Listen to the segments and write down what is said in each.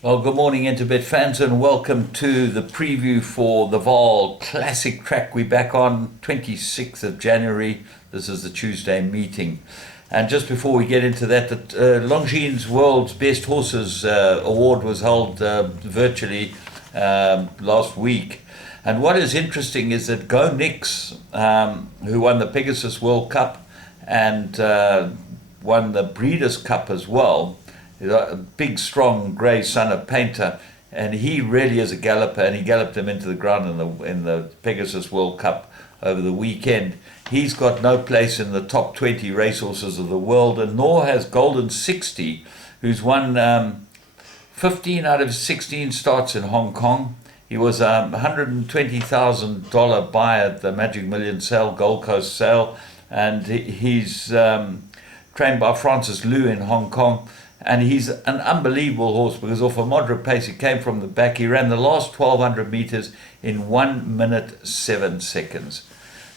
Well, good morning, Interbet fans, and welcome to the preview for the Vaal Classic track. We're back on 26th of January. This is the Tuesday meeting. And just before we get into that, the Longines World's Best Horses Award was held virtually last week. And what is interesting is that Go Nix, who won the Pegasus World Cup and won the Breeders' Cup as well, a big, strong grey son of Painter, and he really is a galloper, and he galloped him into the ground in the Pegasus World Cup over the weekend. He's got no place in the top 20 racehorses of the world, and nor has Golden 60, who's won 15 out of 16 starts in Hong Kong. He was a $120,000 buy at the Magic Million sale, Gold Coast sale, and he's trained by Francis Liu in Hong Kong. And he's an unbelievable horse because off a moderate pace, he came from the back. He ran the last 1,200 meters in 1 minute 7 seconds.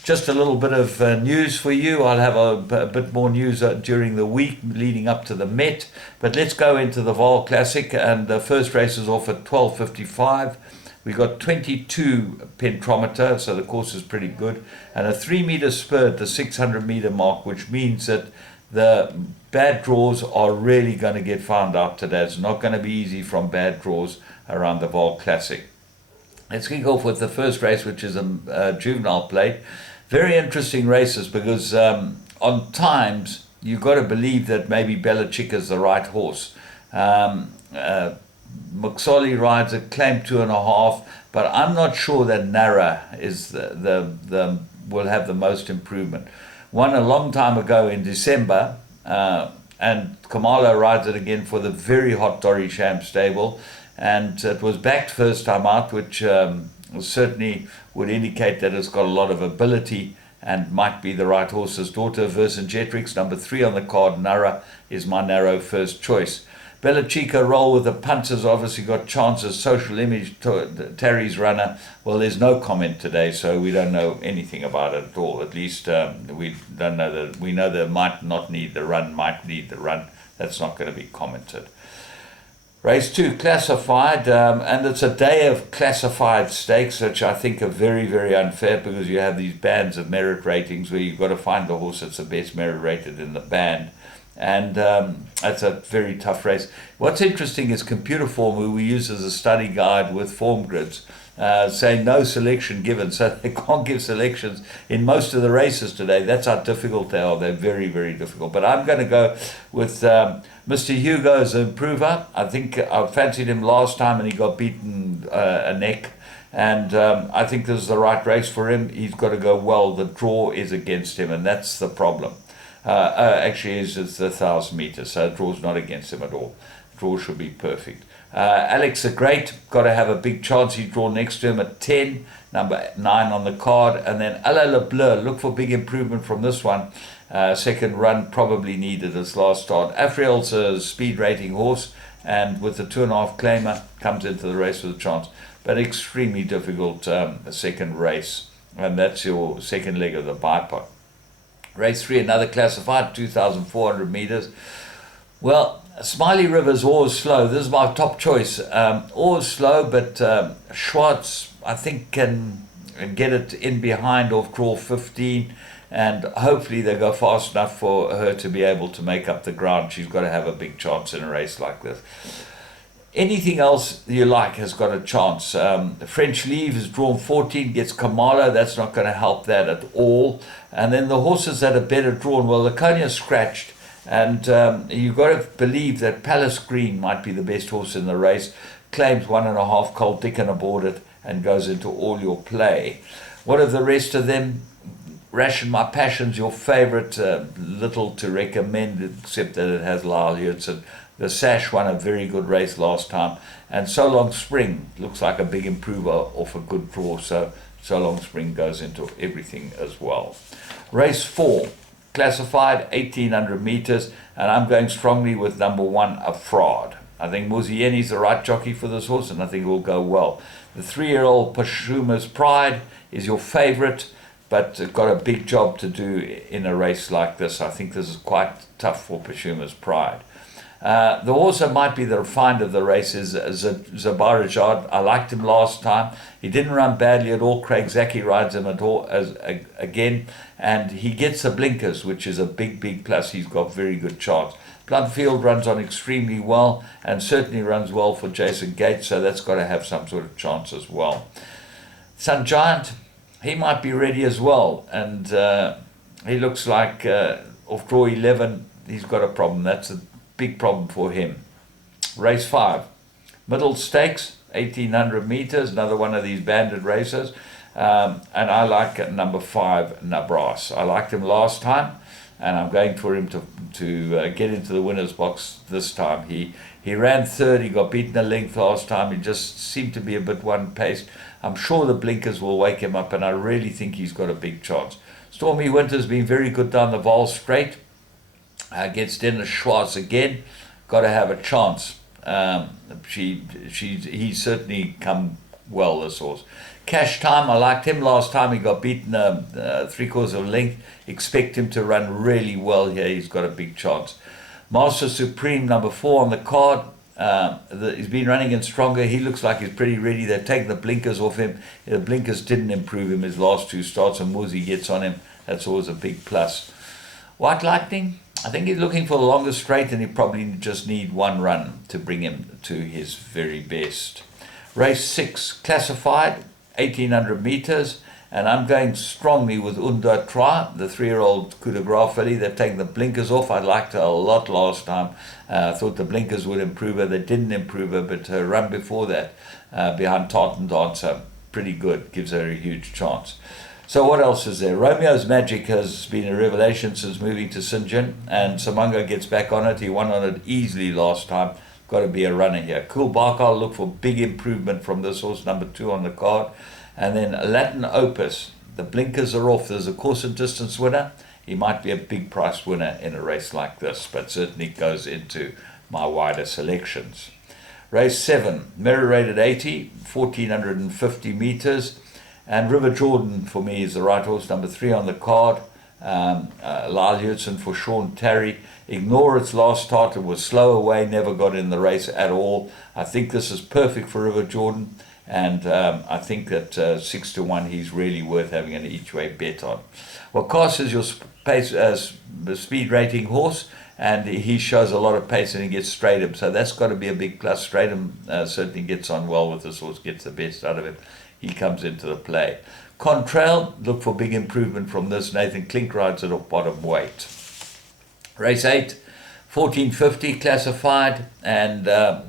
Just a little bit of news for you. I'll have a bit more news during the week leading up to the Met. But let's go into the Vaal Classic, and the first race is off at 12:55. We got 22 pentometer, so the course is pretty good, and a 3-meter spur at the 600-meter mark, which means that the bad draws are really going to get found out today. It's not going to be easy from bad draws around the Vaal Classic. Let's kick off with the first race, which is a Juvenile Plate. Very interesting races because on times you've got to believe that maybe Bella Chica is the right horse. McSorley rides a claim 2.5, but I'm not sure that Nara is the will have the most improvement. Won a long time ago in December, and Kamala rides it again for the very hot Dory Sham stable, and it was backed first time out, which certainly would indicate that it's got a lot of ability and might be the right horse's daughter. Vercingetorix, number 3 on the card, Nara, is my narrow first choice. Bella Chica roll with the punters, obviously got chances. Social Image, Terry's runner. Well, there's no comment today, so we don't know anything about it at all. At least we don't know that. We know they might not need the run, might need the run. That's not going to be commented. Race 2, classified, and it's a day of classified stakes, which I think are very, very unfair because you have these bands of merit ratings where you've got to find the horse that's the best merit rated in the band. And it's a very tough race. What's interesting is Computer Form, who we use as a study guide with form grids, saying no selection given. So they can't give selections in most of the races today. That's how difficult they are. They're very, very difficult. But I'm going to go with Mr. Hugo as an improver. I think I fancied him last time and he got beaten a neck. And I think this is the right race for him. He's got to go well. The draw is against him, and that's the problem. Actually, it's the 1,000 meters, so the draw's not against him at all. The draw should be perfect. Alex the Great, got to have a big chance. He draw next to him at 10, number 9 on the card. And then Ala Le Bleu, look for big improvement from this one. Second run probably needed this last start. Afriel's a speed rating horse, and with the 2.5 claimer, comes into the race with a chance. But extremely difficult second race, and that's your second leg of the bipod. Race 3, another classified, 2,400 meters. Well, Smiley River's always slow. This is my top choice. Always slow, but Schwartz, I think, can get it in behind off draw 15, and hopefully they go fast enough for her to be able to make up the ground. She's got to have a big chance in a race like this. Anything else you like has got a chance. French Leave is drawn 14, gets Kamala. That's not going to help that at all. And then the horses that are better drawn, well, Laconia scratched. And you've got to believe that Palace Green might be the best horse in the race. Claims 1.5, Cold Dickon aboard it and goes into all your play. What of the rest of them? Ration My Passion's your favourite. Little to recommend, except that it has Lyle Hudson. The Sash won a very good race last time. And So Long Spring looks like a big improver off a good draw. So Long Spring goes into everything as well. Race 4, classified 1,800 meters. And I'm going strongly with number 1, A Fraud. I think Muzieni's the right jockey for this horse, and I think it will go well. The 3-year-old Pashuma's Pride is your favorite, but got a big job to do in a race like this. I think this is quite tough for Pashuma's Pride. The horse that might be the find of the race is Zabarajad. I liked him last time. He didn't run badly at all. Craig Zaki rides him at all again, and he gets the blinkers, which is a big plus. He's got very good chance. Plumfield runs on extremely well and certainly runs well for Jason Gates, so that's got to have some sort of chance as well. Sun Giant, he might be ready as well, and he looks like off draw 11, he's got a problem. That's a big problem for him. Race 5, Middle Stakes, 1800 meters, another one of these banded races, and I like number 5, Nabras. I liked him last time, and I'm going for him to get into the winner's box this time. He ran third, he got beaten a length last time, he just seemed to be a bit one-paced. I'm sure the blinkers will wake him up, and I really think he's got a big chance. Stormy Winter's been very good down the Vaal Straight. Against Dennis Schwartz again, got to have a chance. He's certainly come well, this horse. Cash Time, I liked him last time. He got beaten 3/4 of a length. Expect him to run really well here. He's got a big chance. Master Supreme, number 4 on the card. He's been running in stronger. He looks like he's pretty ready. They've taken the blinkers off him. The blinkers didn't improve him his last 2 starts, and Muzi gets on him. That's always a big plus. White Lightning, I think he's looking for the longest straight, and he probably just need one run to bring him to his very best. Race 6, Classified, 1800 meters, and I'm going strongly with Unda Trois, the 3-year-old Coup de Grace filly. They've taken the blinkers off. I liked her a lot last time. I thought the blinkers would improve her. They didn't improve her, but her run before that, behind Tartan Dancer, pretty good. Gives her a huge chance. So what else is there? Romeo's Magic has been a revelation since moving to St. John, and Samunga gets back on it. He won on it easily last time. Got to be a runner here. Cool Bark, I'll look for big improvement from this horse, number 2 on the card. And then Latin Opus, the blinkers are off. There's a course and distance winner. He might be a big price winner in a race like this, but certainly goes into my wider selections. Race 7, Mirror Rated 80, 1450 meters. And River Jordan, for me, is the right horse, number 3 on the card. Lyle Hudson for Sean Terry. Ignore its last start. It was slow away, never got in the race at all. I think this is perfect for River Jordan, and I think that 6-1, he's really worth having an each-way bet on. Well, Cass is your speed rating horse, and he shows a lot of pace, and he gets Stratum, so that's got to be a big plus. Stratum certainly gets on well with this horse, gets the best out of him. He comes into the play. Contrail, look for big improvement from this. Nathan Klink rides it off bottom weight. Race 8, 1450 Classified, and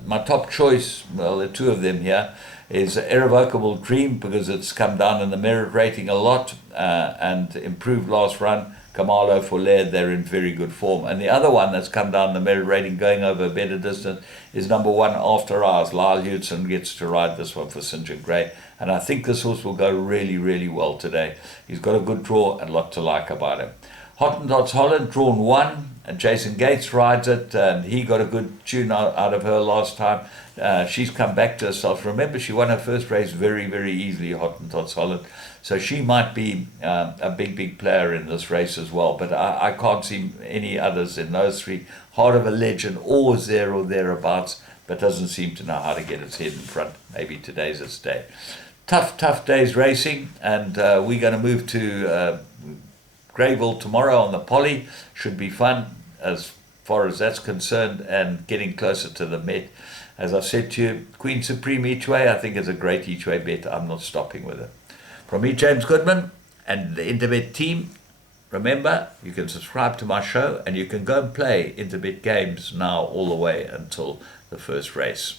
my top choice, well, there are 2 of them here, is Irrevocable Dream, because it's come down in the merit rating a lot and improved last run. Kamalo for Laird, they're in very good form. And the other one that's come down the merit rating, going over a better distance, is number 1, After Hours. Lyle Hudson gets to ride this one for St. John Gray. And I think this horse will go really, really well today. He's got a good draw and a lot to like about him. Hottentots Holland, drawn 1. And Jason Gates rides it, and he got a good tune out of her last time. She's come back to herself. Remember, she won her first race very, very easily, Hottentots Holland. So she might be a big player in this race as well. But I can't see any others in those 3. Heart of a Legend, always there or thereabouts, but doesn't seem to know how to get its head in front. Maybe today's its day. Tough days racing, and we're going to move to Greyville tomorrow on the Poly. Should be fun as far as that's concerned, and getting closer to the Met. As I've said to you, Queen Supreme each way, I think is a great each way bet. I'm not stopping with it. From me, James Goodman, and the Interbet team, remember, you can subscribe to my show, and you can go and play Interbet games now all the way until the first race.